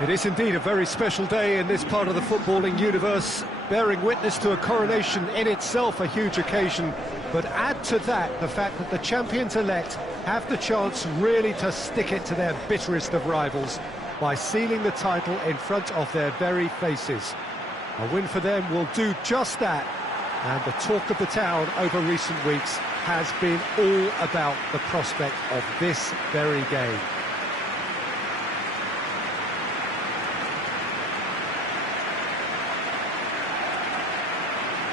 It is indeed a very special day in this part of the footballing universe, bearing witness to a coronation in itself a huge occasion. But add to that the fact that the champions-elect have the chance really to stick it to their bitterest of rivals by sealing the title in front of their very faces. A win for them will do just that, and the talk of the town over recent weeks has been all about the prospect of this very game.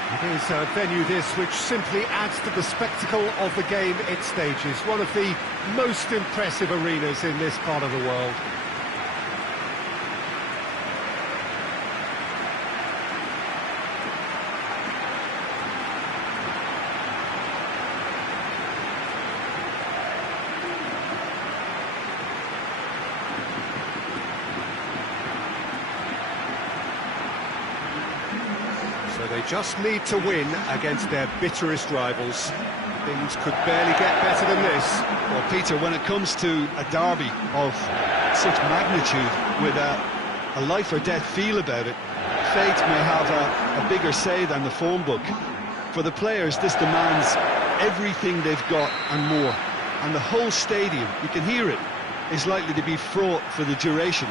It is a venue this which simply adds to the spectacle of the game it stages. One of the most impressive arenas in this part of the world. So they just need to win against their bitterest rivals. Things could barely get better than this. Well, Peter, when it comes to a derby of such magnitude, with a life-or-death feel about it, fate may have a bigger say than the phone book. For the players, this demands everything they've got and more. And the whole stadium, you can hear it, is likely to be fraught for the duration.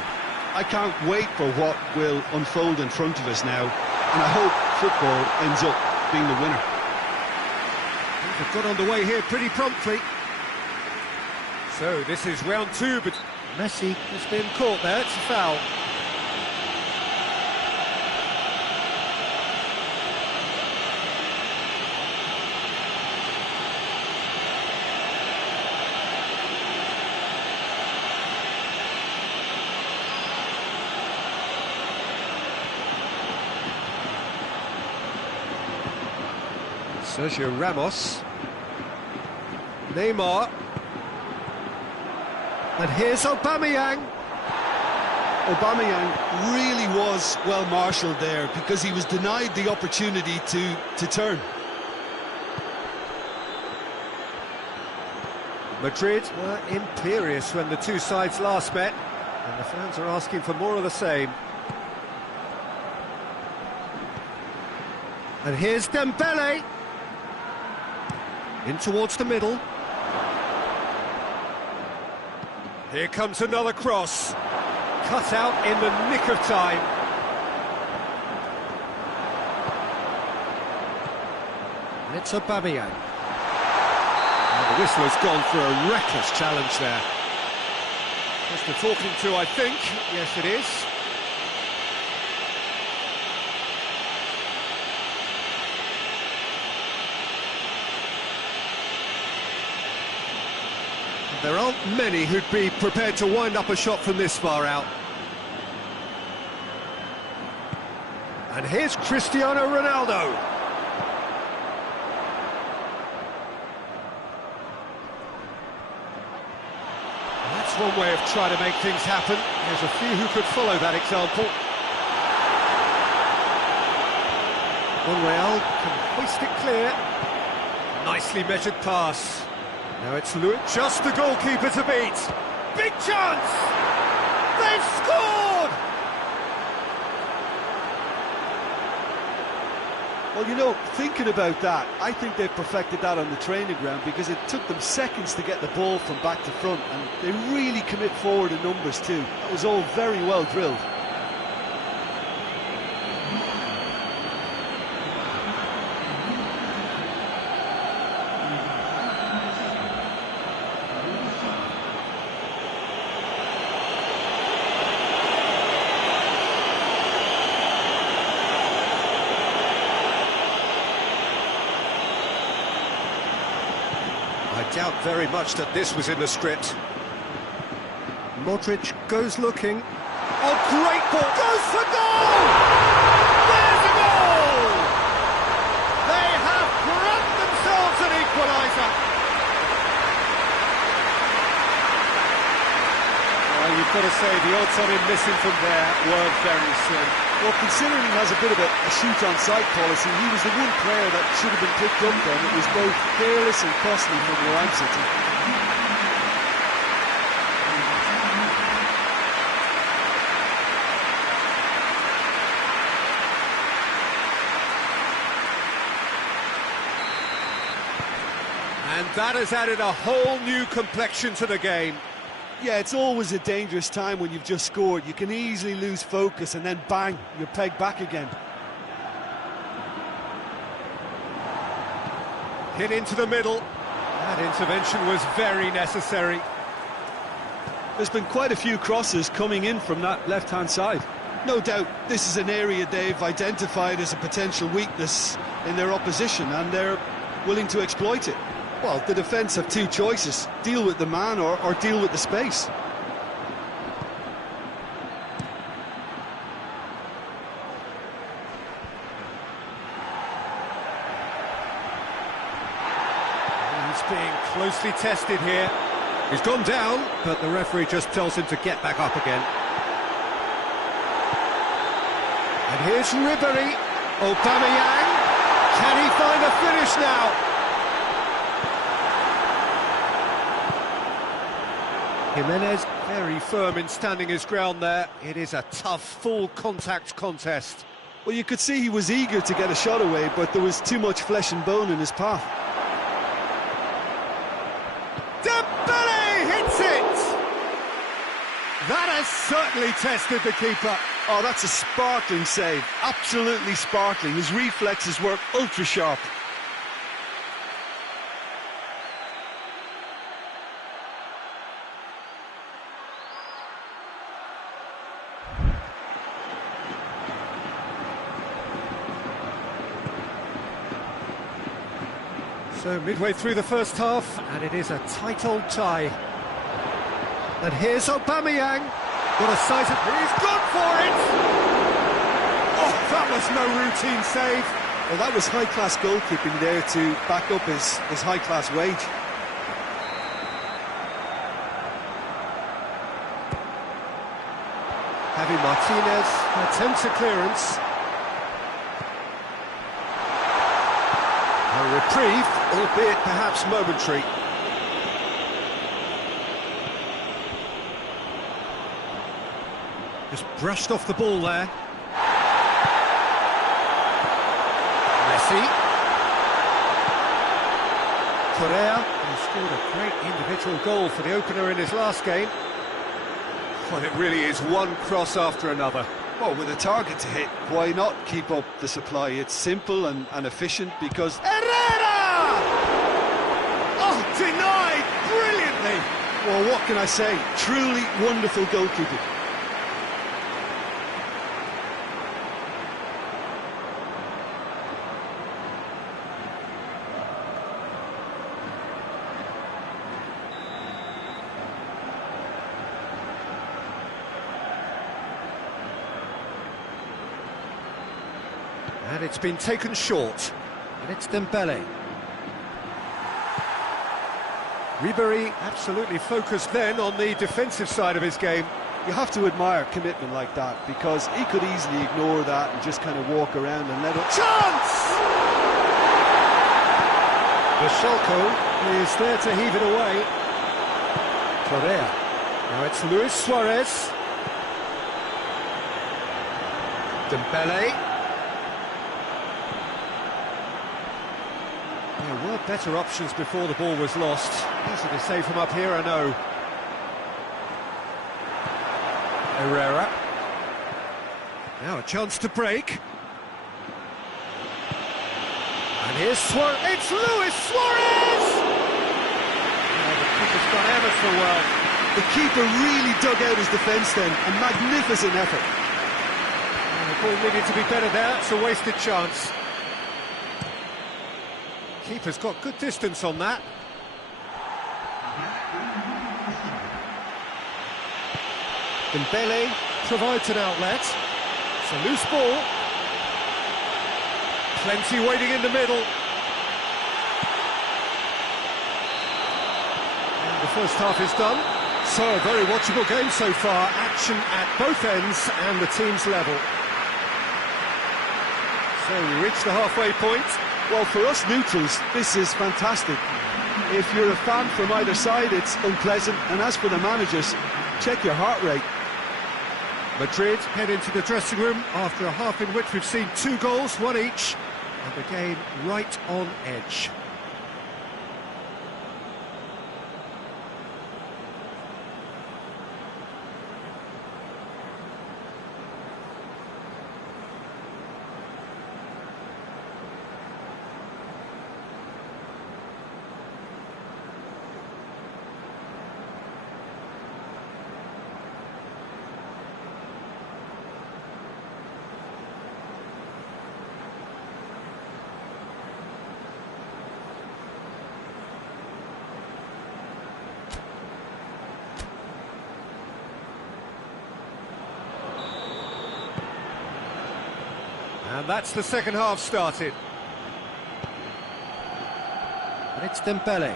I can't wait for what will unfold in front of us now, and I hope football ends up being the winner. They've got underway here pretty promptly. So this is round two, but Messi has been caught there. It's a foul. Sergio Ramos, Neymar, and here's Aubameyang. Aubameyang really was well marshalled there because he was denied the opportunity to turn. Madrid were imperious when the two sides last met, and the fans are asking for more of the same. And here's Dembele. In towards the middle. Here comes another cross. Cut out in the nick of time. It's Aubameyang. And the whistle has gone for a reckless challenge there. Just the talking to, I think. Yes, it is. There aren't many who'd be prepared to wind up a shot from this far out. And here's Cristiano Ronaldo. That's one way of trying to make things happen. There's a few who could follow that example. Monreal can hoist it clear. Nicely measured pass. Now it's Luis, just the goalkeeper to beat. Big chance! They've scored! Well, you know, thinking about that, I think they've perfected that on the training ground because it took them seconds to get the ball from back to front, and they really commit forward in numbers too. That was all very well drilled. I doubt very much that this was in the script. Modric goes looking. Oh, great ball! Goes for goal! There's a goal! They have grabbed themselves an equaliser. Well, you've got to say the odds on him missing from there were very slim. Well, considering he has a bit of a shoot-on-sight policy, he was the one player that should have been picked up then. It was both careless and costly from Real City. And that has added a whole new complexion to the game. Yeah, it's always a dangerous time when you've just scored. You can easily lose focus and then bang, you're pegged back again. Hit into the middle. That intervention was very necessary. There's been quite a few crosses coming in from that left-hand side. No doubt this is an area they've identified as a potential weakness in their opposition, and they're willing to exploit it. Well, the defence have two choices: deal with the man or deal with the space. He's being closely tested here. He's gone down, but the referee just tells him to get back up again. And here's Ribery. Aubameyang. Can he find a finish now? Jimenez very firm in standing his ground there. It is a tough, full contact contest. Well, you could see he was eager to get a shot away, but there was too much flesh and bone in his path. Hits it! That has certainly tested the keeper. Oh, that's a sparkling save. Absolutely sparkling. His reflexes work ultra sharp. So midway through the first half, and it is a tight old tie. And here's Aubameyang. What a sight of... He's gone for it! Oh, that was no routine save. Well, that was high-class goalkeeping there to back up his high-class wage. Javi Martinez attempts a clearance. A reprieve, albeit perhaps momentary. Just brushed off the ball there. Messi. Correa, who scored a great individual goal for the opener in his last game. Well, it really is one cross after another. Well, with a target to hit, why not keep up the supply? It's simple and efficient because... Herrera! Oh, denied brilliantly! Well, what can I say? Truly wonderful goalkeeping. And it's been taken short, and it's Dembele. Ribery absolutely focused then on the defensive side of his game. You have to admire commitment like that, because he could easily ignore that and just kind of walk around and let it... Chance! The Schalke is there to heave it away. Correa. Now it's Luis Suarez. Dembele. There were better options before the ball was lost. Easy to save from up here, I know. Herrera. Now a chance to break. And here's Suarez. It's Luis Suarez! Oh, the keeper's done ever so well. The keeper really dug out his defence then. A magnificent effort. And the ball needed to be better there. It's a wasted chance. Keeper's got good distance on that. Dembele provides an outlet. It's a loose ball. Plenty waiting in the middle. And the first half is done. So, a very watchable game so far. Action at both ends and the team's level. So, we reach the halfway point. Well, for us neutrals, this is fantastic. If you're a fan from either side, it's unpleasant. And as for the managers, check your heart rate. Madrid head into the dressing room after a half in which we've seen 2 goals, 1 each, and the game right on edge. And that's the second half started. And it's Dembele.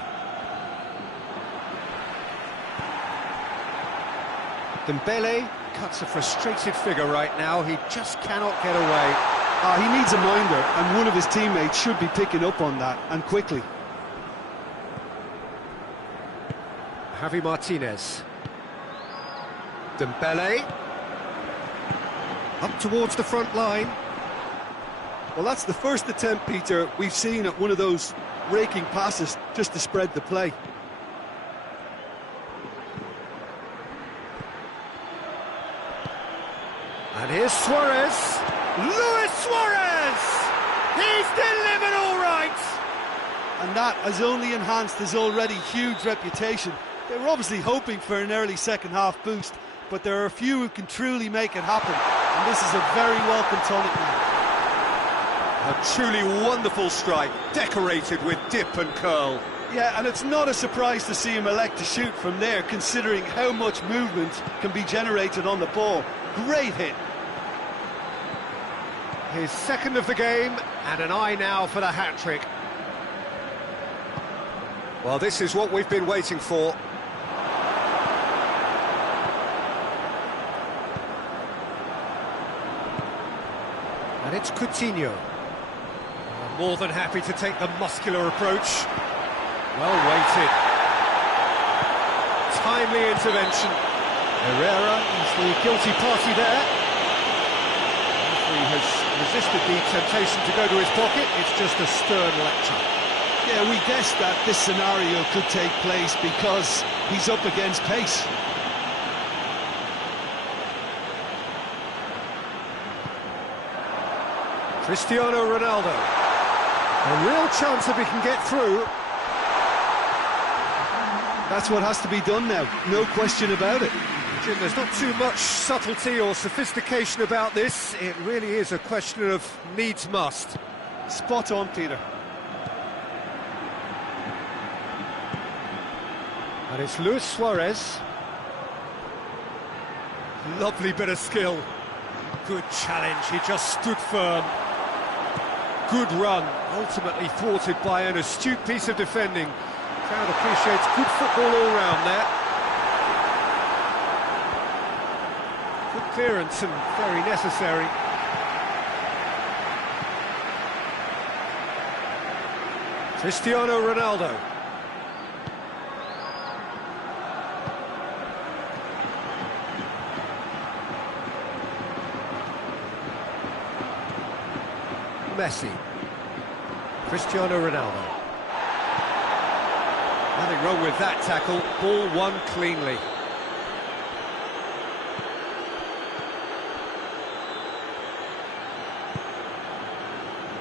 Dembele cuts a frustrated figure right now. He just cannot get away. He needs a minder, and one of his teammates should be picking up on that, and quickly. Javi Martinez. Dembele. Up towards the front line. Well, that's the first attempt, Peter, we've seen at one of those raking passes just to spread the play. And here's Suarez. Luis Suarez! He's delivered all right! And that has only enhanced his already huge reputation. They were obviously hoping for an early second half boost, but there are a few who can truly make it happen, and this is a very welcome tonic now. A truly wonderful strike, decorated with dip and curl. Yeah, and it's not a surprise to see him elect to shoot from there, considering how much movement can be generated on the ball. Great hit. His second of the game, and an eye now for the hat-trick. Well, this is what we've been waiting for. And it's Coutinho. More than happy to take the muscular approach. Well weighted. Timely intervention. Herrera is the guilty party there. He has resisted the temptation to go to his pocket. It's just a stern lecture. Yeah, we guessed that this scenario could take place because he's up against pace. Cristiano Ronaldo. A real chance if he can get through. That's what has to be done now, no question about it. Jim, there's not too much subtlety or sophistication about this. It really is a question of needs must. Spot on, Peter. And it's Luis Suarez. Lovely bit of skill. Good challenge, he just stood firm. Good run, ultimately thwarted by an astute piece of defending. Crowd appreciates good football all round there. Good clearance and very necessary. Cristiano Ronaldo. Messi. Cristiano Ronaldo. Nothing wrong with that tackle. Ball won cleanly.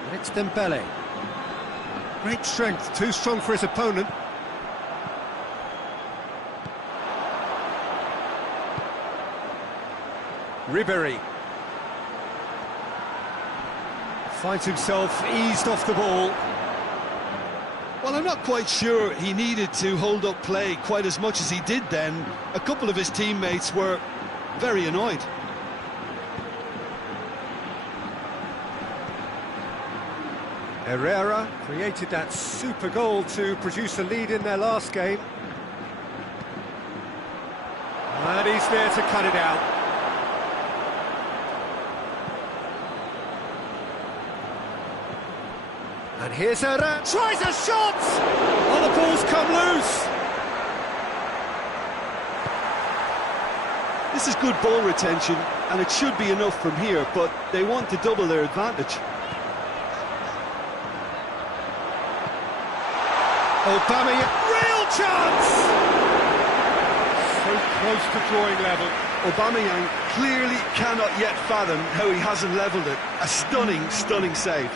And it's Dembele. Great strength, too strong for his opponent. Ribéry. Finds himself eased off the ball. Well, I'm not quite sure he needed to hold up play quite as much as he did then. A couple of his teammates were very annoyed. Herrera created that super goal to produce a lead in their last game. And he's there to cut it out. And here's Herrera, tries a shot! Oh, the ball's come loose! This is good ball retention, and it should be enough from here, but they want to double their advantage. Aubameyang, real chance! So close to drawing level. Aubameyang clearly cannot yet fathom how he hasn't levelled it. A stunning, stunning save.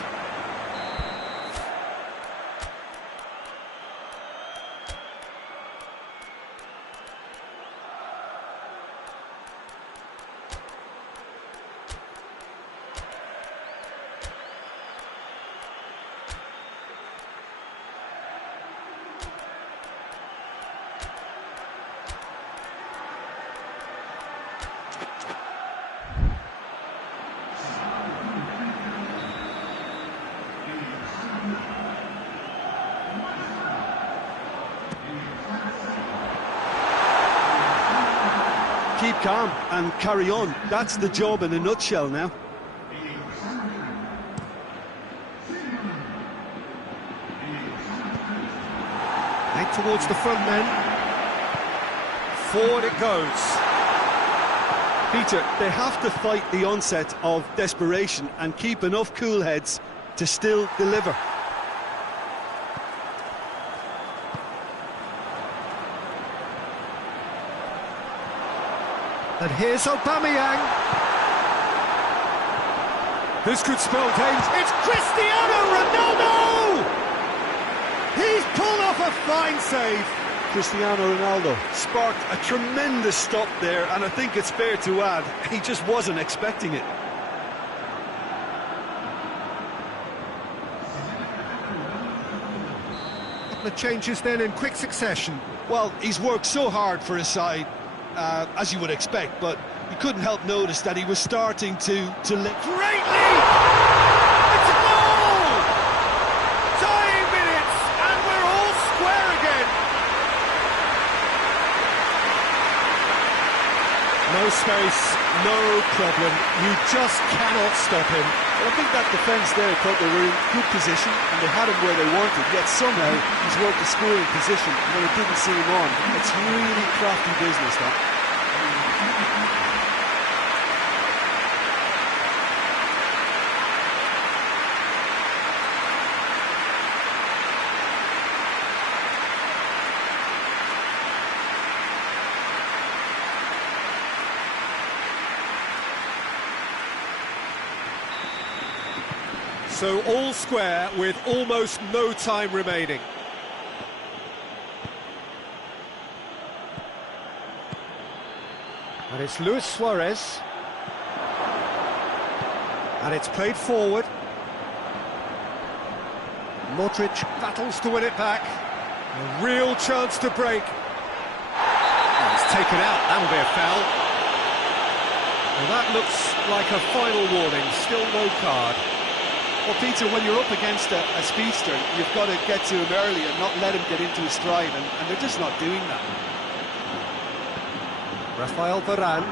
keep calm and carry on. That's the job in a nutshell now. Head towards the front men. Forward it goes. Peter, they have to fight the onset of desperation and keep enough cool heads to still deliver. And here's Aubameyang. This could spell danger. It's Cristiano Ronaldo! He's pulled off a fine save. Cristiano Ronaldo sparked a tremendous stop there, and I think it's fair to add, he just wasn't expecting it. The changes then in quick succession. Well, he's worked so hard for his side, as you would expect, but you couldn't help notice that he was starting to let... Great lead! It's a goal! Dying minutes, and we're all square again. No space, no problem. You just cannot stop him. Well, I think that defence there thought they were in good position and they had him where they wanted, yet somehow he's worked the scoring position when it didn't see him on. It's really crafty business, that. So all square with almost no time remaining. And it's Luis Suarez. And it's played forward. Modric battles to win it back. A real chance to break. Oh, it's taken out, that'll be a foul. Well, that looks like a final warning, still no card. Well, Peter, when you're up against a speedster, you've got to get to him early and not let him get into his stride, and they're just not doing that. Rafael Varane.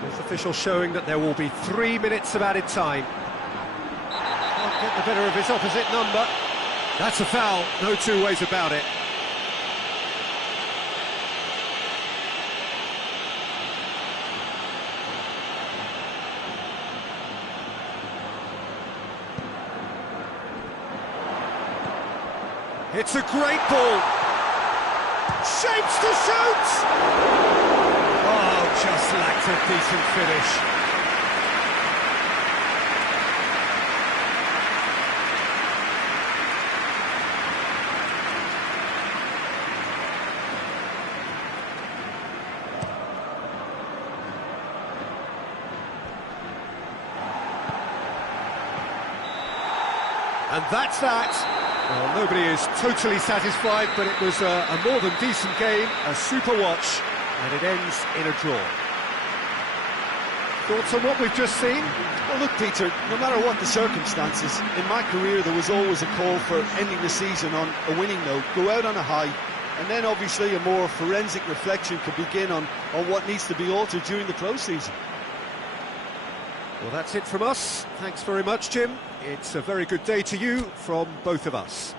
Fourth official showing that there will be 3 minutes of added time. Can't get the better of his opposite number. That's a foul, no two ways about it. It's a great ball. Shapes to shoot! Oh, just lacked a decent finish. And that's that. Well, nobody is totally satisfied, but it was a more than decent game, a super watch, and it ends in a draw. Thoughts on what we've just seen? Well, look, Peter, no matter what the circumstances, in my career there was always a call for ending the season on a winning note, go out on a high, and then obviously a more forensic reflection could begin on what needs to be altered during the close season. Well, that's it from us. Thanks very much, Jim. It's a very good day to you from both of us.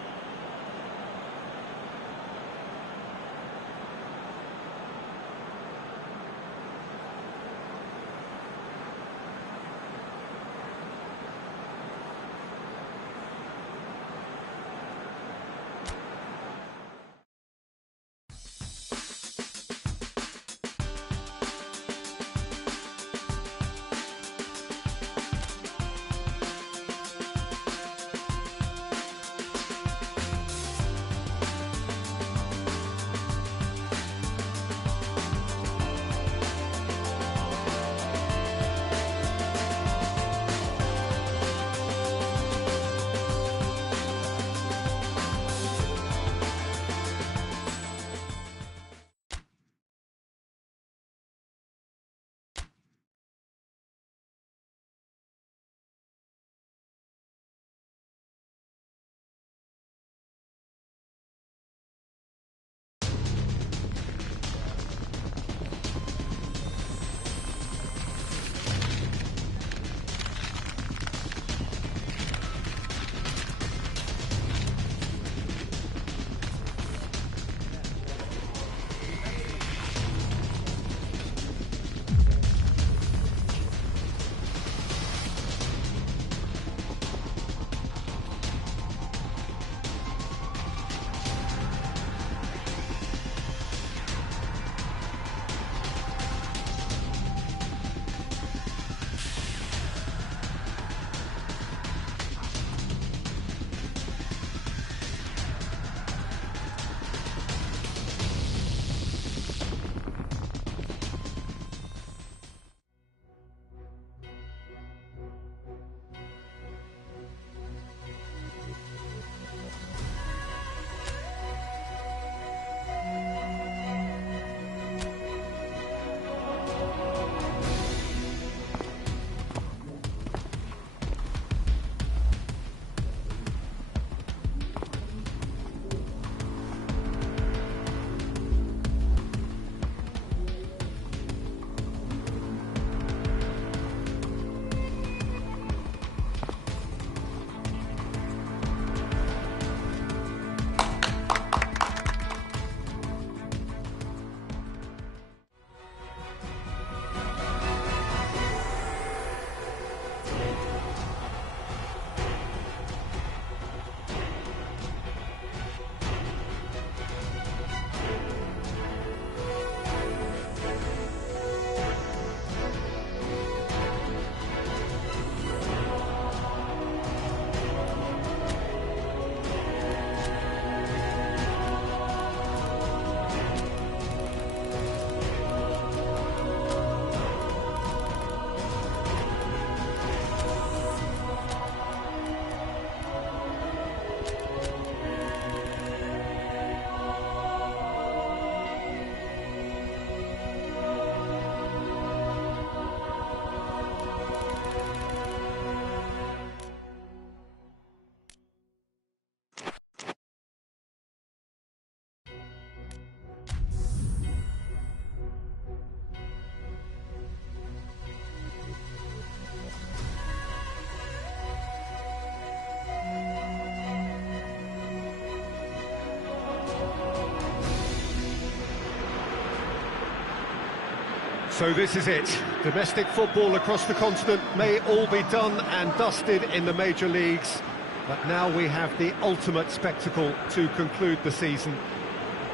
So this is it. Domestic football across the continent may all be done and dusted in the major leagues, but now we have the ultimate spectacle to conclude the season.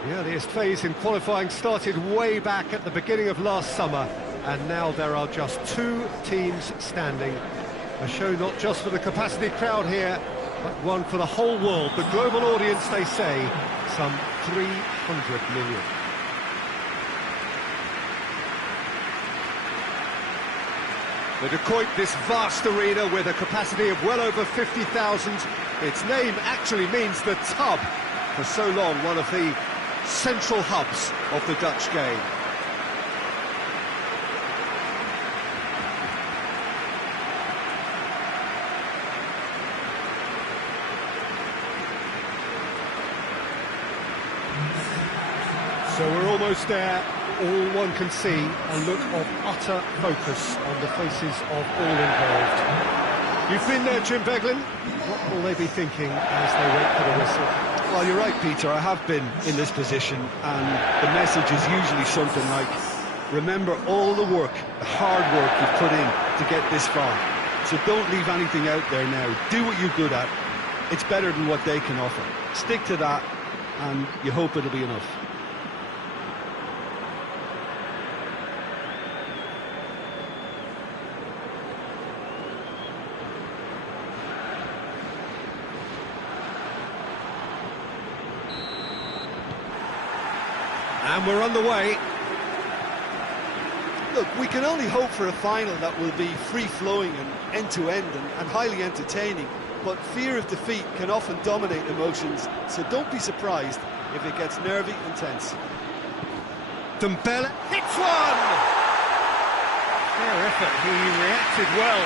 The earliest phase in qualifying started way back at the beginning of last summer, and now there are just 2 teams standing. A show not just for the capacity crowd here, but one for the whole world. The global audience, they say, some 300 million. The De Kuip, this vast arena with a capacity of well over 50,000. Its name actually means the tub. For so long, one of the central hubs of the Dutch game. So we're almost there. All one can see, a look of utter focus on the faces of all involved. You've been there, Jim Beglin. What will they be thinking as they wait for the whistle? Well, you're right, Peter. I have been in this position, and the message is usually something like, remember all the work, the hard work you've put in to get this far. So don't leave anything out there now. Do what you're good at. It's better than what they can offer. Stick to that, and you hope it'll be enough. And we're underway. Look, we can only hope for a final that will be free-flowing and end-to-end and highly entertaining, but fear of defeat can often dominate emotions, so don't be surprised if it gets nervy and tense. Dembele hits one! Fair effort, he reacted well.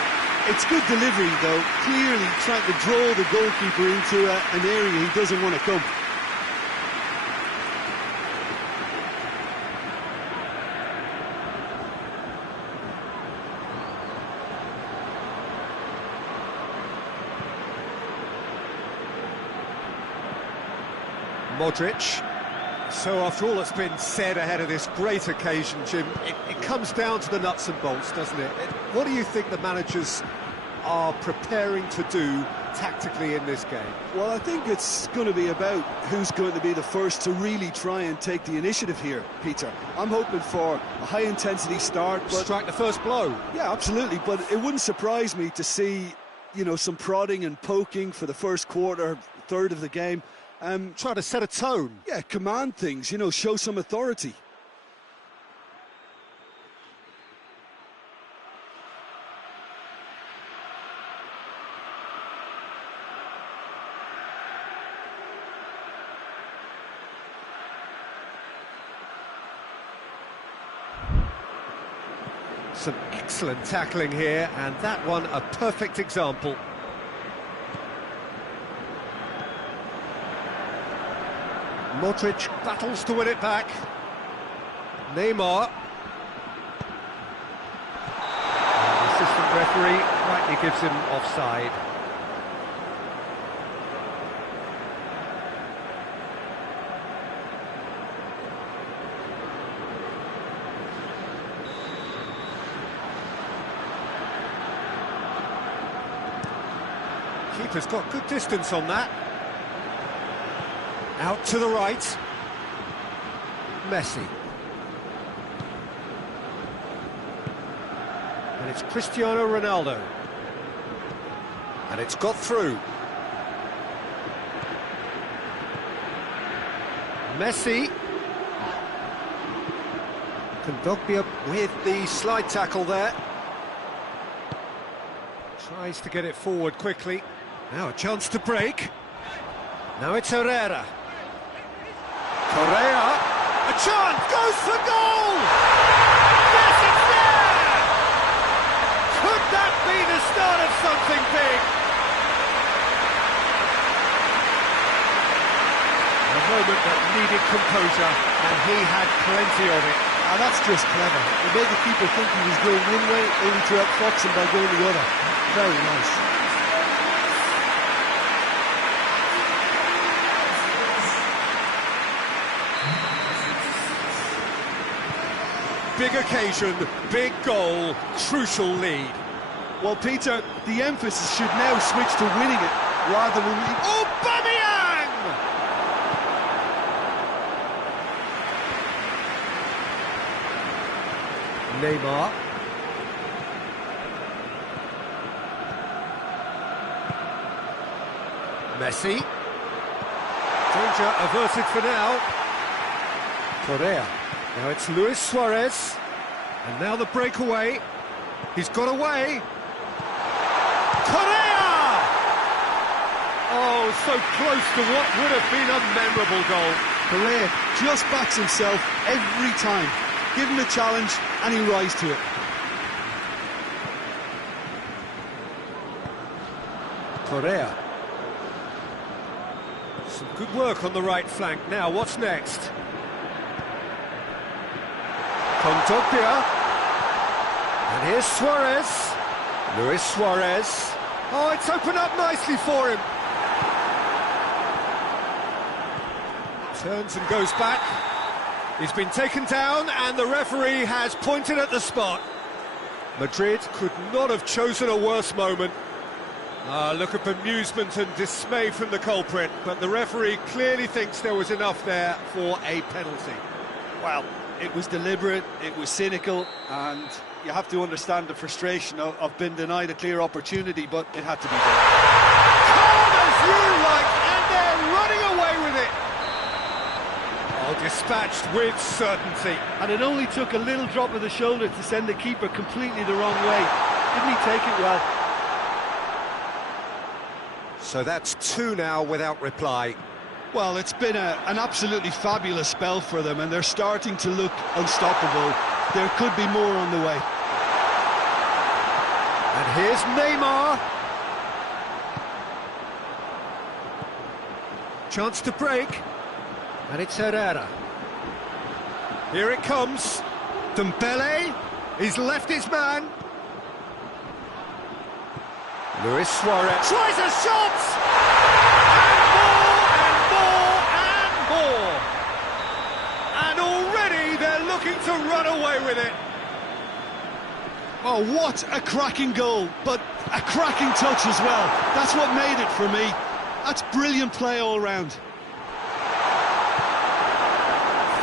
It's good delivery, though, clearly trying to draw the goalkeeper into an area he doesn't want to come. Modric. So after all that's been said ahead of this great occasion, Jim, it comes down to the nuts and bolts, doesn't it? What do you think the managers are preparing to do tactically in this game? Well, I think it's going to be about who's going to be the first to really try and take the initiative here, Peter. I'm hoping for a high-intensity start. But strike the first blow. Yeah, absolutely, but it wouldn't surprise me to see, you know, some prodding and poking for the first quarter, third of the game. Try to set a tone. Yeah, command things, you know, show some authority. Some excellent tackling here, and that one a perfect example. Modric battles to win it back. Neymar. The assistant referee rightly gives him offside. Keeper's got good distance on that. Out to the right. Messi. And it's Cristiano Ronaldo. And it's got through. Messi. Kondogbia with the slide tackle there. Tries to get it forward quickly. Now a chance to break. Now it's Herrera. Correa, a chance, goes for goal! Yes, it's there! Could that be the start of something big? A moment that needed composure, and he had plenty of it. And that's just clever. It made the keeper think he was going one way, only to outfox him by going the other. Very nice. big occasion, big goal, crucial lead. Well, Peter, the emphasis should now switch to winning it rather than... Aubameyang! Neymar. Messi. Danger averted for now. Correa. Now it's Luis Suarez. And now the breakaway. He's got away. Correa! Oh, so close to what would have been a memorable goal. Correa just backs himself every time. Give him a challenge and he rises to it. Correa. Some good work on the right flank. Now, what's next? Kondogbia. And here's Suarez. Luis Suarez. Oh, it's opened up nicely for him. Turns and goes back. He's been taken down and the referee has pointed at the spot. Madrid could not have chosen a worse moment. Look at bemusement and dismay from the culprit, but the referee clearly thinks there was enough there for a penalty. Well, it was deliberate, it was cynical, and you have to understand the frustration of being denied a clear opportunity, but it had to be done. Calm as you like, and they're running away with it. Oh, dispatched with certainty. And it only took a little drop of the shoulder to send the keeper completely the wrong way. Didn't he take it well? So that's two now without reply. Well, it's been an absolutely fabulous spell for them, and they're starting to look unstoppable. There could be more on the way. And here's Neymar. Chance to break. And it's Herrera. Here it comes. Dembele. He's left his man. Luis Suarez tries a shot! And more! And already they're looking to run away with it. Oh, what a cracking goal, but a cracking touch as well. That's what made it for me. That's brilliant play all round.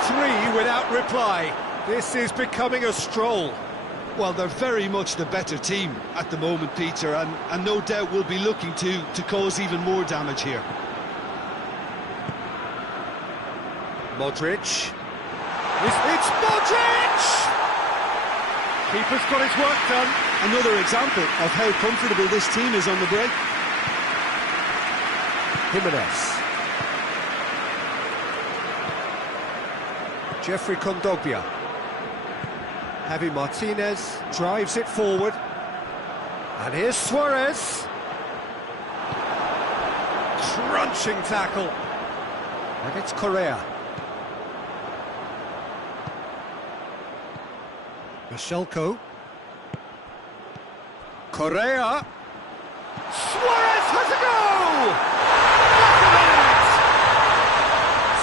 Three without reply. This is becoming a stroll. Well, they're very much the better team at the moment, Peter, and no doubt will be looking to cause even more damage here. Modric. It's Modric! Keeper's got his work done. Another example of how comfortable this team is on the break. Jimenez. Jeffrey Kondogbia. Javi Martinez drives it forward. And here's Suarez. Crunching tackle. And it's Correa. Michelko. Correa. Suarez has a goal! Look at that!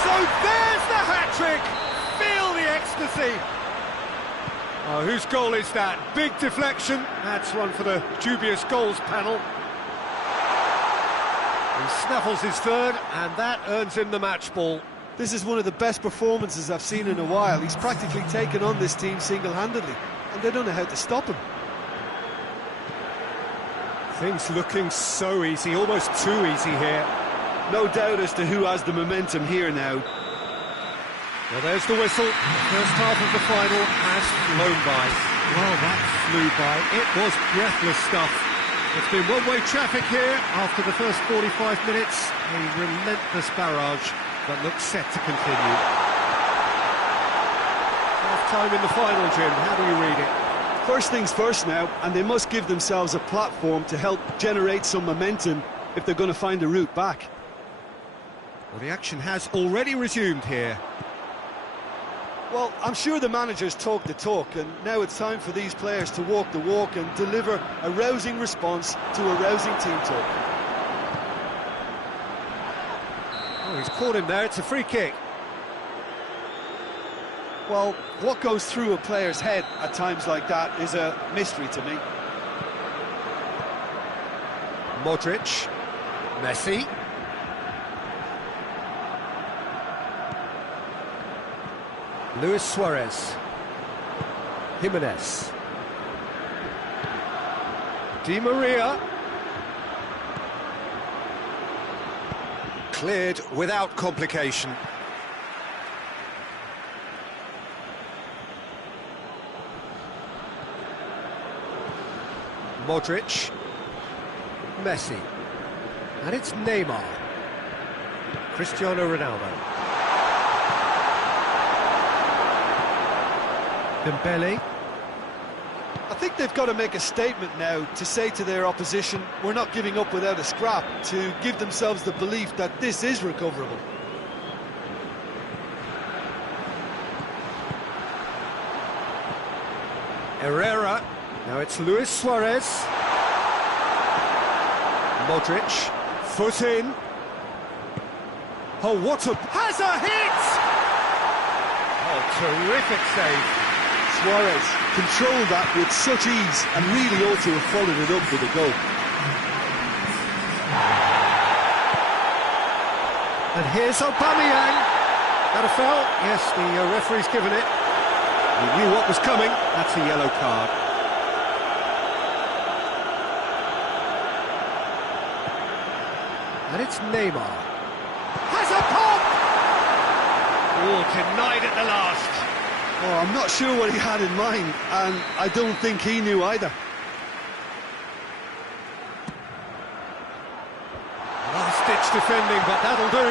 So there's the hat-trick. Feel the ecstasy. Oh, whose goal is that? Big deflection. That's one for the dubious goals panel. He snaffles his third, and that earns him the match ball. This is one of the best performances I've seen in a while. He's practically taken on this team single-handedly, and they don't know how to stop him. Things looking so easy, almost too easy here. No doubt as to who has the momentum here now. Well, there's the whistle. The first half of the final has flown by. Well, that flew by. It was breathless stuff. It's been one-way traffic here after the first 45 minutes. A relentless barrage that looks set to continue. Half-time in the final, Jim. How do you read it? First things first now, and they must give themselves a platform to help generate some momentum if they're going to find a route back. Well, the action has already resumed here. Well, I'm sure the managers talk the talk, and now it's time for these players to walk the walk and deliver a rousing response to a rousing team talk. Oh, he's caught him there. It's a free kick. Well, what goes through a player's head at times like that is a mystery to me. Modric, Messi. Luis Suarez. Jimenez. Di Maria. Cleared without complication. Modric. Messi. And it's Neymar. Cristiano Ronaldo. Dembele. I think they've got to make a statement now to say to their opposition, we're not giving up without a scrap, to give themselves the belief that this is recoverable. Herrera. Now it's Luis Suarez. Modric. Foot in. Oh, what a... Has a hit! Oh, terrific save. Suarez controlled that with such ease and really ought to have followed it up with a goal. And here's Aubameyang. That a foul? Yes, the referee's given it. He knew what was coming. That's a yellow card. And it's Neymar. Has a pop! Oh, denied at the last. Oh, I'm not sure what he had in mind, and I don't think he knew either. Last-ditch defending, but that'll do.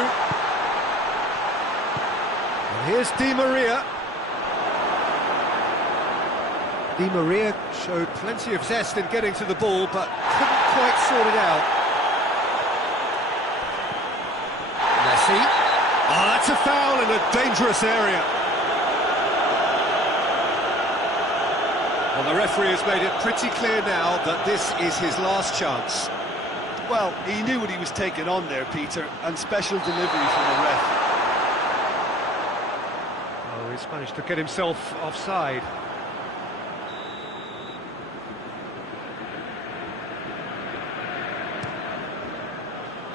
And here's Di Maria. Di Maria showed plenty of zest in getting to the ball, but couldn't quite sort it out. Messi. Oh, that's a foul in a dangerous area. Well, the referee has made it pretty clear now that this is his last chance. Well, he knew what he was taking on there, Peter, and special delivery from the ref. Oh, he's managed to get himself offside.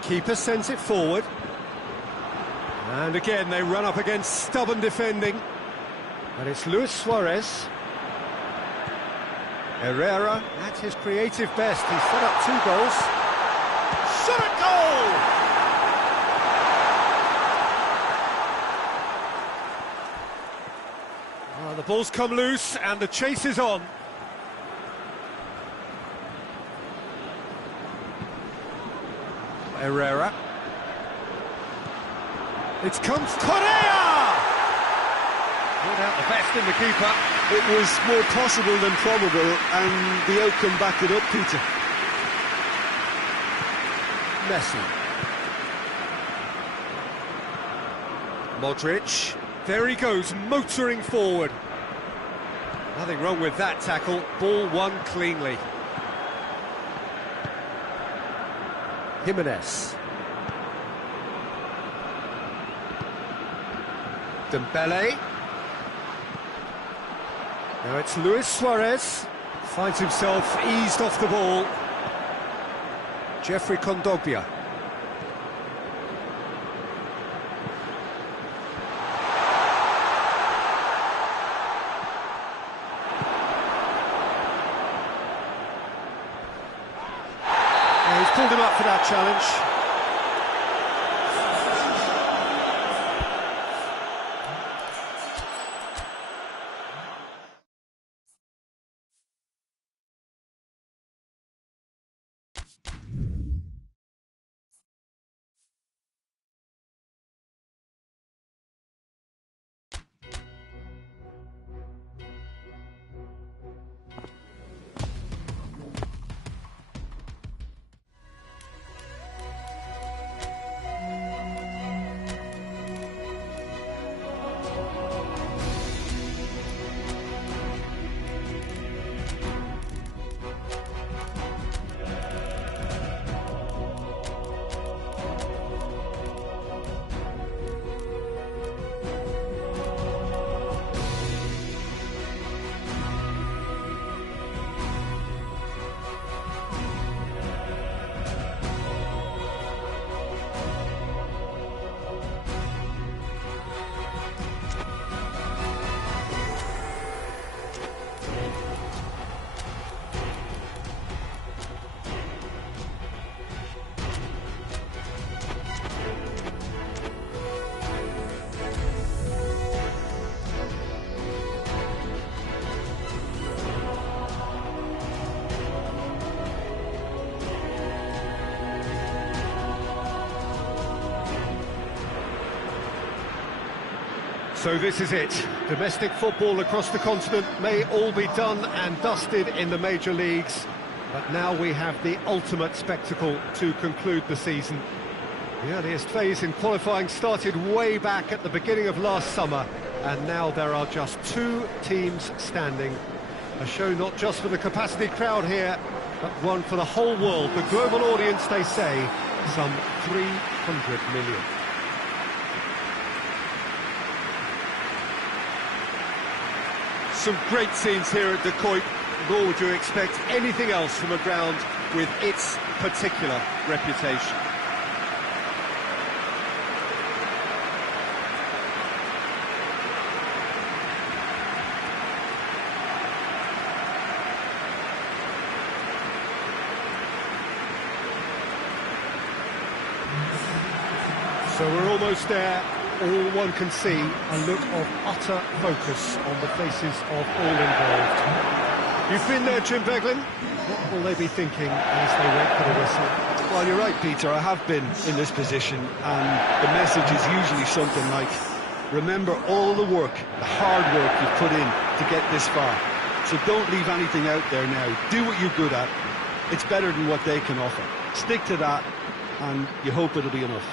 Keeper sends it forward. And again, they run up against stubborn defending. And it's Luis Suarez. Herrera, at his creative best, he's set up 2 goals. Shot at goal! Oh, the ball's come loose and the chase is on. Herrera. It's come Correa! Brought out the best in the keeper. It was more possible than probable, and the outcome backed it up, Peter. Messi. Modric. There he goes, motoring forward. Nothing wrong with that tackle. Ball won cleanly. Jimenez. Dembele. Now it's Luis Suarez. Finds himself eased off the ball. Jeffrey Kondogbia. He's pulled him up for that challenge. So this is it. Domestic football across the continent may all be done and dusted in the major leagues, but now we have the ultimate spectacle to conclude the season. The earliest phase in qualifying started way back at the beginning of last summer, and now there are just 2 teams standing. A show not just for the capacity crowd here, but one for the whole world. The global audience, they say, some 300 million. Some great scenes here at the Kuip, nor would you expect anything else from a ground with its particular reputation. So we're almost there. All one can see, a look of utter focus on the faces of all involved. You've been there, Jim Beglin. What will they be thinking as they wait for the whistle? Well, you're right, Peter. I have been in this position, and the message is usually something like, remember all the work, the hard work you've put in to get this far. So don't leave anything out there now. Do what you're good at. It's better than what they can offer. Stick to that, and you hope it'll be enough.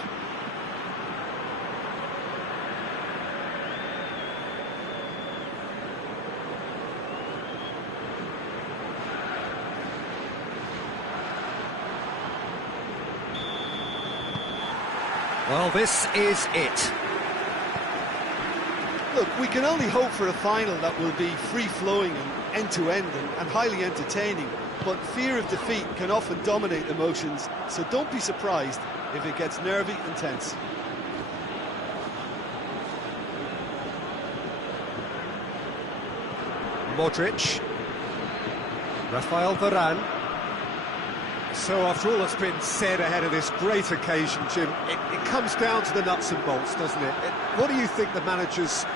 Well, this is it. Look, we can only hope for a final that will be free-flowing and end-to-end and highly entertaining, but fear of defeat can often dominate emotions, so don't be surprised if it gets nervy and tense. Modric. Rafael Varane. So after all that's been said ahead of this great occasion, Jim, it comes down to the nuts and bolts, doesn't it? What do you think the managers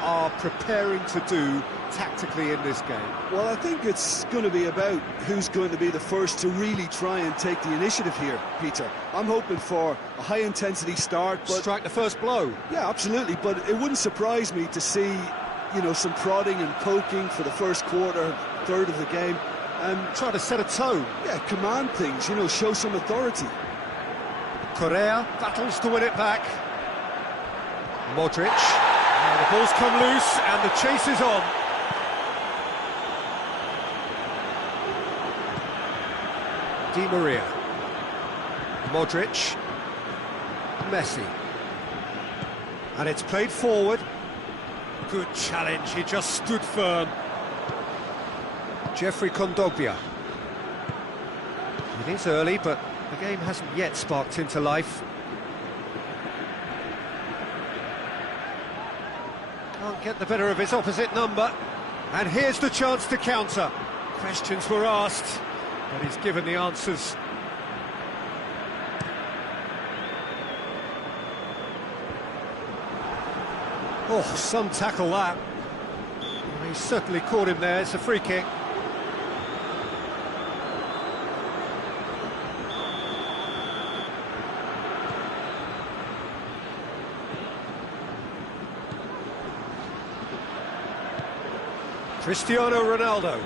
are preparing to do tactically in this game? Well, I think it's going to be about who's going to be the first to really try and take the initiative here, Peter. I'm hoping for a high-intensity start, but... Strike the first blow. Yeah, absolutely, but it wouldn't surprise me to see, you know, some prodding and poking for the first quarter, third of the game. Try to set a tone. Yeah, command things, you know, show some authority. Correa battles to win it back. Modric. Now the ball's come loose and the chase is on. Di Maria. Modric. Messi. And it's played forward. Good challenge, he just stood firm. Jeffrey Kondogbia. It is early, but the game hasn't yet sparked into life. Can't get the better of his opposite number. And here's the chance to counter. Questions were asked, but he's given the answers. Oh, some tackle that. He certainly caught him there. It's a free kick. Cristiano Ronaldo.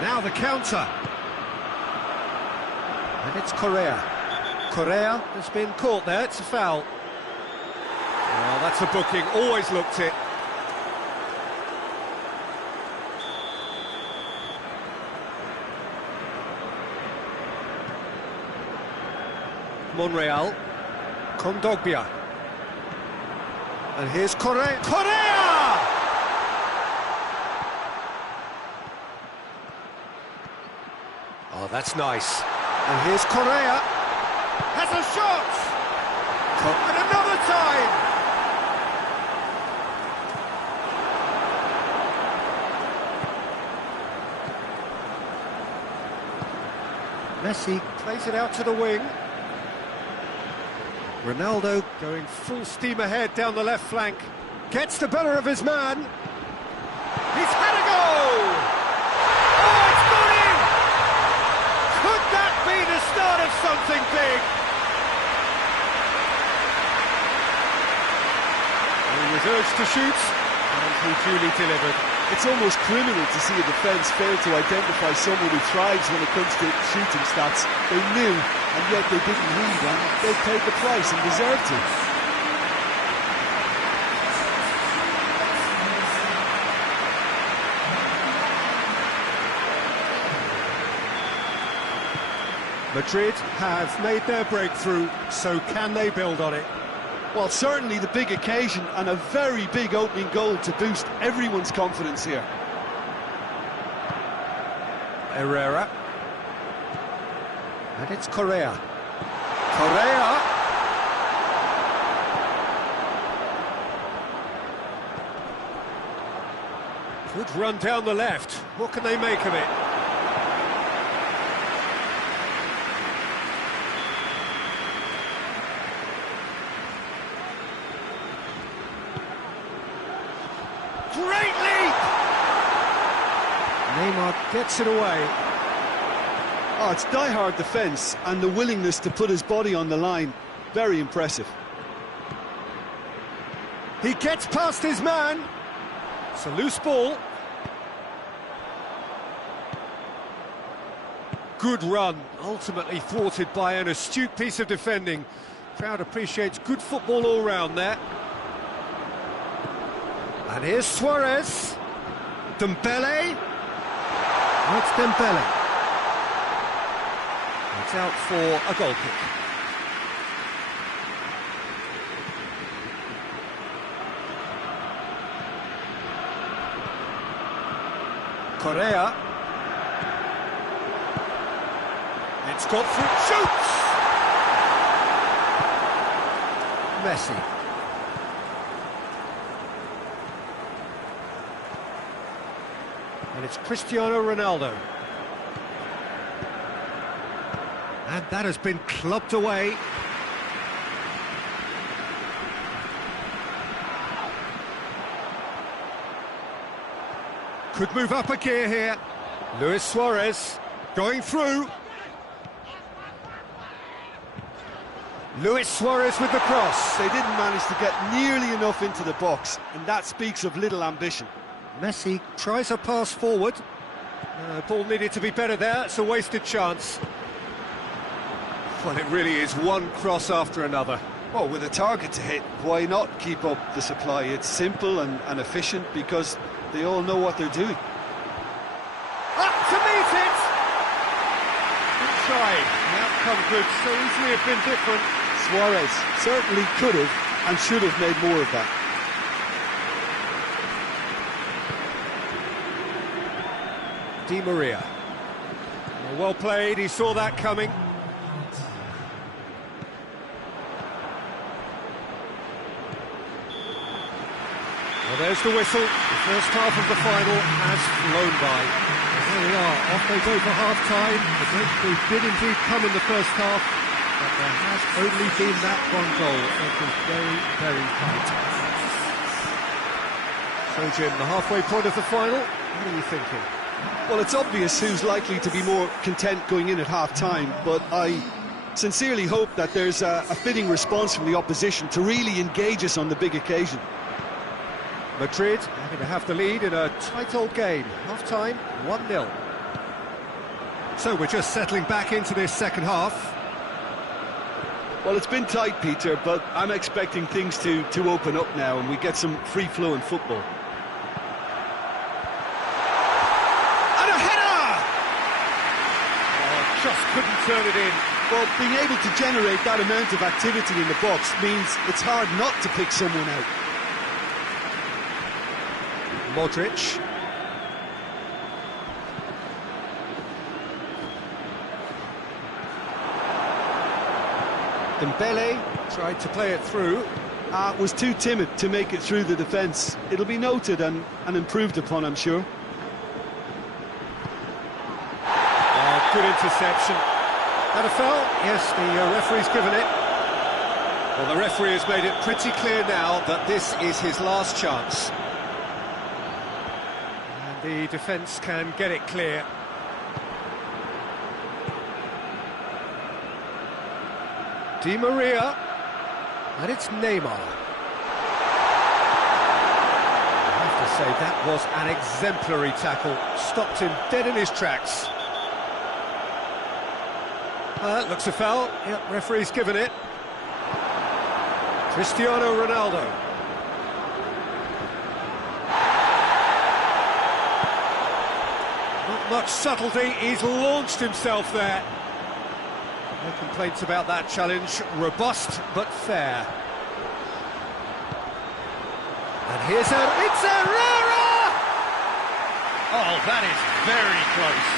Now the counter. And it's Correa. Correa has been caught there, it's a foul. Well, that's a booking, always looked it. Monreal. Kondogbia. And here's Correa. Correa! Oh, that's nice. And here's Correa. Has a shot! And another time! Messi plays it out to the wing. Ronaldo going full steam ahead down the left flank. Gets the better of his man. He's had a go! Oh, it's gone in! Could that be the start of something big? his urge to shoot, and he duly delivered. It's almost criminal to see a defence fail to identify someone who thrives when it comes to shooting stats. They knew, and yet they didn't read, and they paid the price and deserved to. Madrid have made their breakthrough, so can they build on it? Well, certainly the big occasion and a very big opening goal to boost everyone's confidence here. Herrera. And it's Correa. Correa! Good run down the left. What can they make of it? Great leap! Neymar gets it away. Oh, it's die-hard defence and the willingness to put his body on the line. Very impressive. He gets past his man. It's a loose ball. Good run, ultimately thwarted by an astute piece of defending. Crowd appreciates good football all round there. And here's Suarez. Dembele. Oh, it's Dembele. It's out for a goal kick. Correa. It's got through. Shoots! Messi. And it's Cristiano Ronaldo. And that has been clubbed away. Could move up a gear here. Luis Suarez going through. Luis Suarez with the cross. They didn't manage to get nearly enough into the box, and that speaks of little ambition. Messi tries a pass forward. Ball needed to be better there. It's a wasted chance. Well, it really is one cross after another. Well, with a target to hit, why not keep up the supply? It's simple and efficient because they all know what they're doing. Up to meet it! Good try. The outcome could so easily have been different. Suarez certainly could have and should have made more of that. Di Maria. Well played, he saw that coming. Well, there's the whistle. The first half of the final has flown by. And here we are, off they go for half-time. The breakthrough did indeed come in the first half, but there has only been that one goal. It was very, very tight. So, Jim, the halfway point of the final, what are you thinking? Well, it's obvious who's likely to be more content going in at half-time, but I sincerely hope that there's a fitting response from the opposition to really engage us on the big occasion. Madrid having to have the lead in a tight old game. Half-time, 1-0. So we're just settling back into this second half. Well, it's been tight, Peter, but I'm expecting things to open up now and we get some free-flowing football. And a header! Oh, just couldn't turn it in. Well, being able to generate that amount of activity in the box means it's hard not to pick someone out. Modric. Dembele tried to play it through. Was too timid to make it through the defence. It'll be noted and improved upon, I'm sure. Oh, good interception. That a foul? Yes, the referee's given it. Well, the referee has made it pretty clear now that this is his last chance. The defence can get it clear. Di Maria, and it's Neymar. say that was an exemplary tackle. Stopped him dead in his tracks. Looks a foul. Yep, referee's given it. Cristiano Ronaldo. Not much subtlety, he's launched himself there. No complaints about that challenge. Robust but fair. And here's it's Herrera! Oh, that is very close.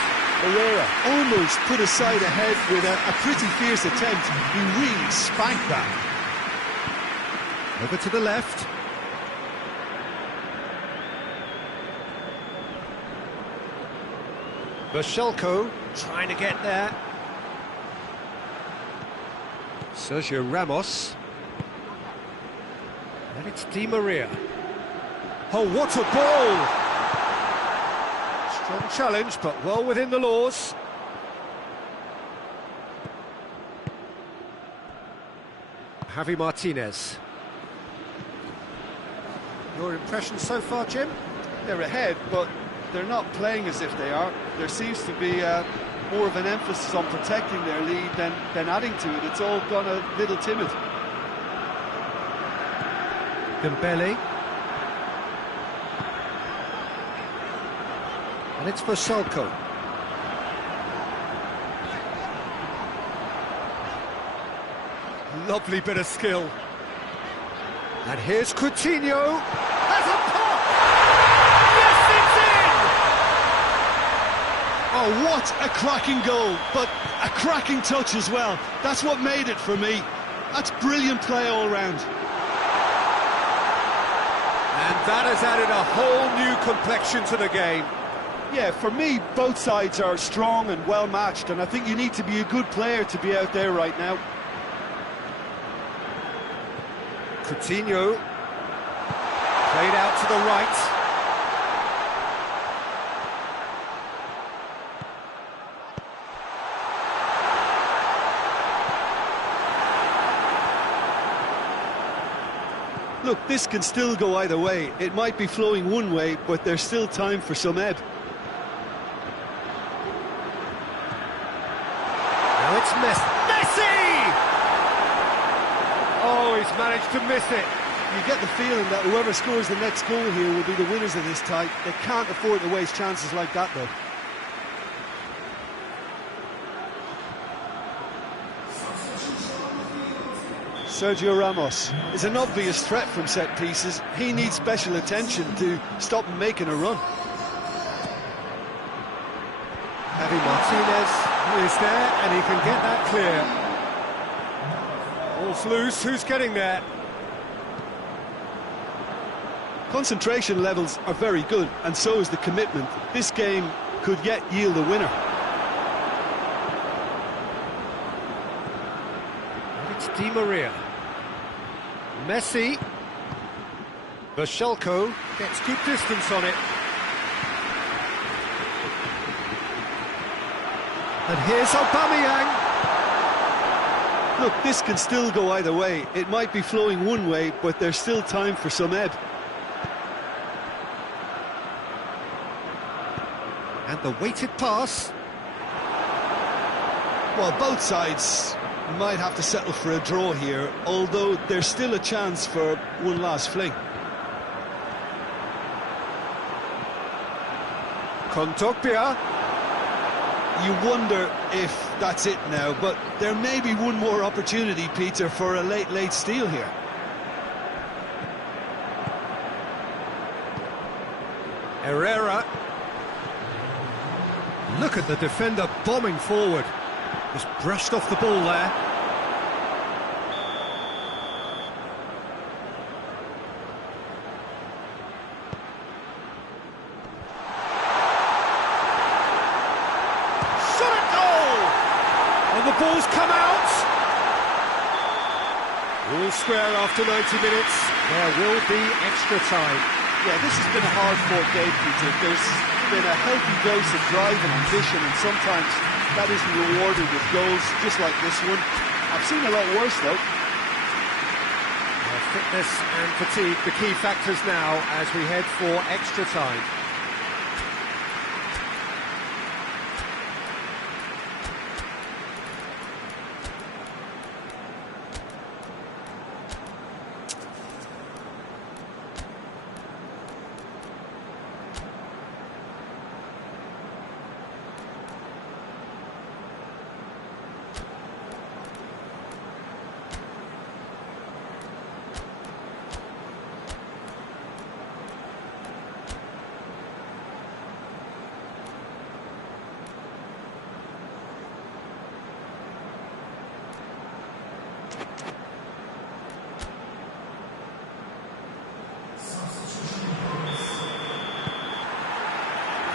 Herrera almost put a side ahead with a pretty fierce attempt. He really spanked that. Over to the left. Bashelko trying to get there. Sergio Ramos. And it's Di Maria. Oh, what a ball! Strong challenge, but well within the laws. Javi Martinez. Your impression so far, Jim? They're ahead, but they're not playing as if they are. There seems to be more of an emphasis on protecting their lead than adding to it. It's all gone a little timid. Dembele. And it's Bashelko. Lovely bit of skill. And here's Coutinho. Has a pop! Yes, it's in! Oh, what a cracking goal, but a cracking touch as well. That's what made it for me. That's brilliant play all round. And that has added a whole new complexion to the game. Yeah, for me, both sides are strong and well matched, and I think you need to be a good player to be out there right now. Coutinho played out to the right. Look, this can still go either way. It might be flowing one way, but there's still time for some ebb. Now it's Messi! Oh, he's managed to miss it. You get the feeling that whoever scores the next goal here will be the winners of this tie. They can't afford to waste chances like that, though. Sergio Ramos is an obvious threat from set pieces. He needs special attention to stop him making a run. Javi Martinez is there, and he can get that clear. Ball's loose, who's getting there? Concentration levels are very good, and so is the commitment. This game could yet yield a winner. And it's Di Maria. Messi. Bashelko gets good distance on it. And here's Aubameyang. Look, this can still go either way. It might be flowing one way, but there's still time for some ebb. And the weighted pass. Well, both sides might have to settle for a draw here, although there's still a chance for one last fling. Kondogbia. You wonder if that's it now, but there may be one more opportunity, Peter, for a late steal here. Herrera. Look at the defender bombing forward. Just brushed off the ball there. Shot at goal! And the ball's come out. All square after 90 minutes. There will be extra time. Yeah, this has been a hard-fought game, Peter. There's been a healthy dose of drive and ambition, and sometimes that isn't rewarded with goals, just like this one. I've seen a lot worse, though. Fitness and fatigue, the key factors now as we head for extra time.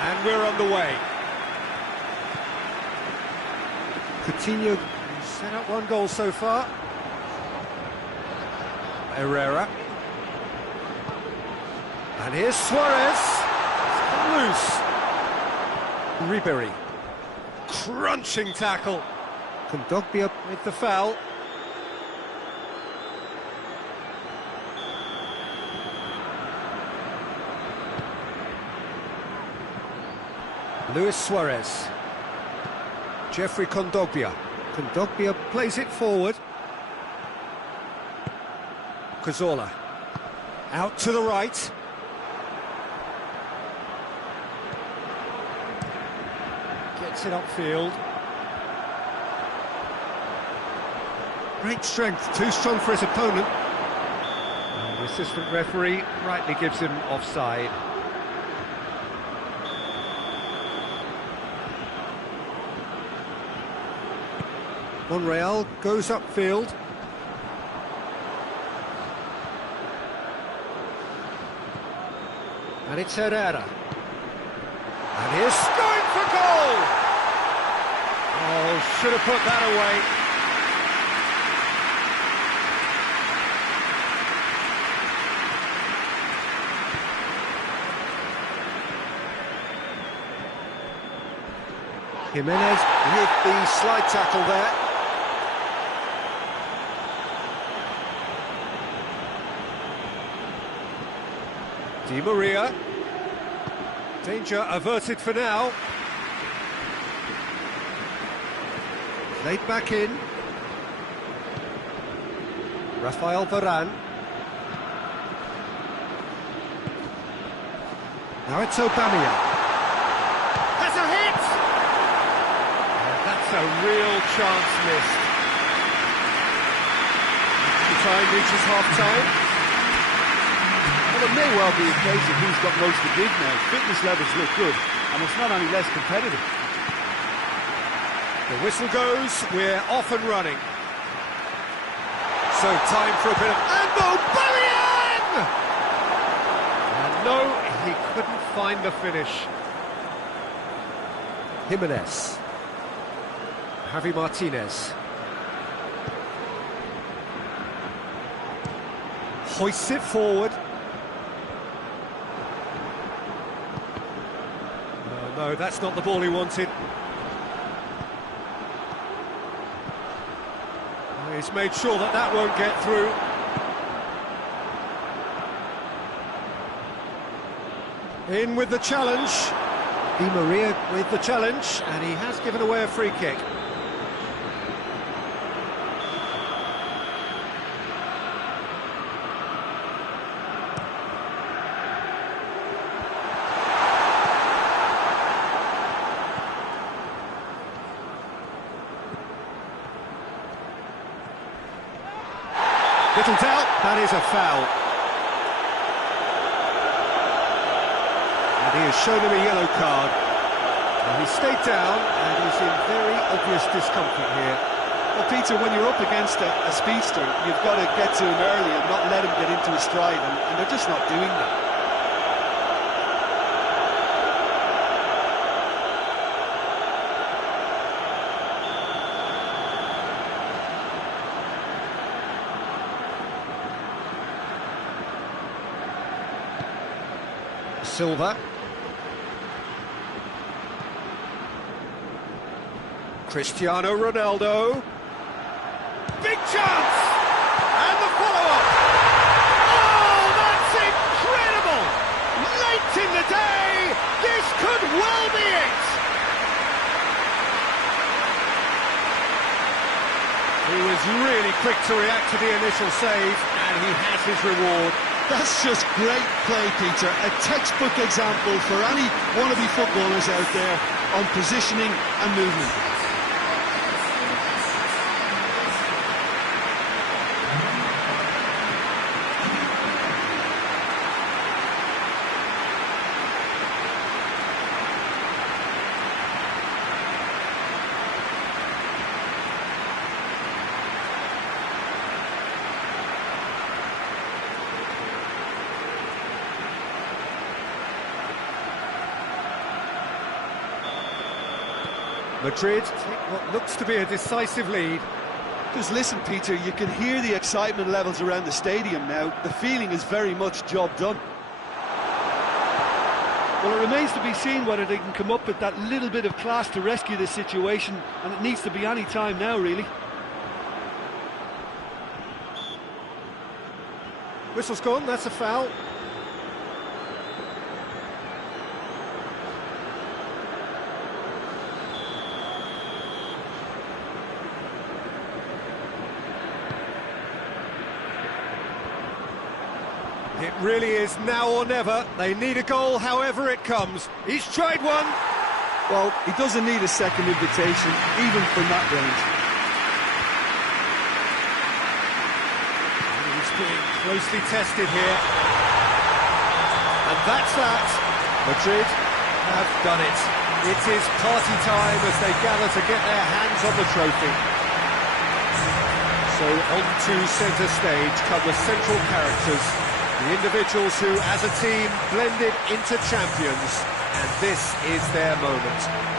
And we're on the way. Coutinho set up one goal so far. Herrera. And here's Suarez. It's loose. Ribery. Crunching tackle. Kondogbia with the foul. Luis Suarez. Jeffrey Kondogbia. Kondogbia plays it forward. Cazorla. Out to the right. Gets it upfield. Great strength, too strong for his opponent. And the assistant referee rightly gives him offside. Monreal goes upfield. And it's Herrera. And here's going for goal! Oh, should have put that away. Jimenez with the slide tackle there. Di Maria. Danger averted for now. Played back in. Rafael Varane. Now it's Aubameyang. Has a hit! That's a real chance missed. The time reaches half-time. Well, it may well be a case of who's got most to give now. Fitness levels look good, and it's not any less competitive. The whistle goes, we're off and running. So time for a bit of... And Aubameyang! And no, he couldn't find the finish. Jimenez. Javi Martinez. Hoists it forward. No, that's not the ball he wanted. He's made sure that that won't get through. In with the challenge. Di Maria with the challenge, and he has given away a free kick. Little doubt, that is a foul. And he has shown him a yellow card. And he stayed down and he's in very obvious discomfort here. Well, Peter, when you're up against a speedster, you've got to get to him early and not let him get into his stride, and they're just not doing that. Silva. Cristiano Ronaldo. Big chance! And the follow-up! to react to the initial save, and he has his reward. That's just great play, Peter. A textbook example for any wannabe footballers out there on positioning and movement. Madrid take what looks to be a decisive lead. Just listen, Peter, you can hear the excitement levels around the stadium now. The feeling is very much job done. Well, it remains to be seen whether they can come up with that little bit of class to rescue this situation, and it needs to be any time now, really. Whistle's gone, that's a foul. It really is now or never. They need a goal however it comes. He's tried one. Well, he doesn't need a second invitation, even from that range. He's being closely tested here. And that's that. Madrid have done it. It is party time as they gather to get their hands on the trophy. So onto centre stage come the central characters. The individuals who, as a team, blended into champions, and this is their moment.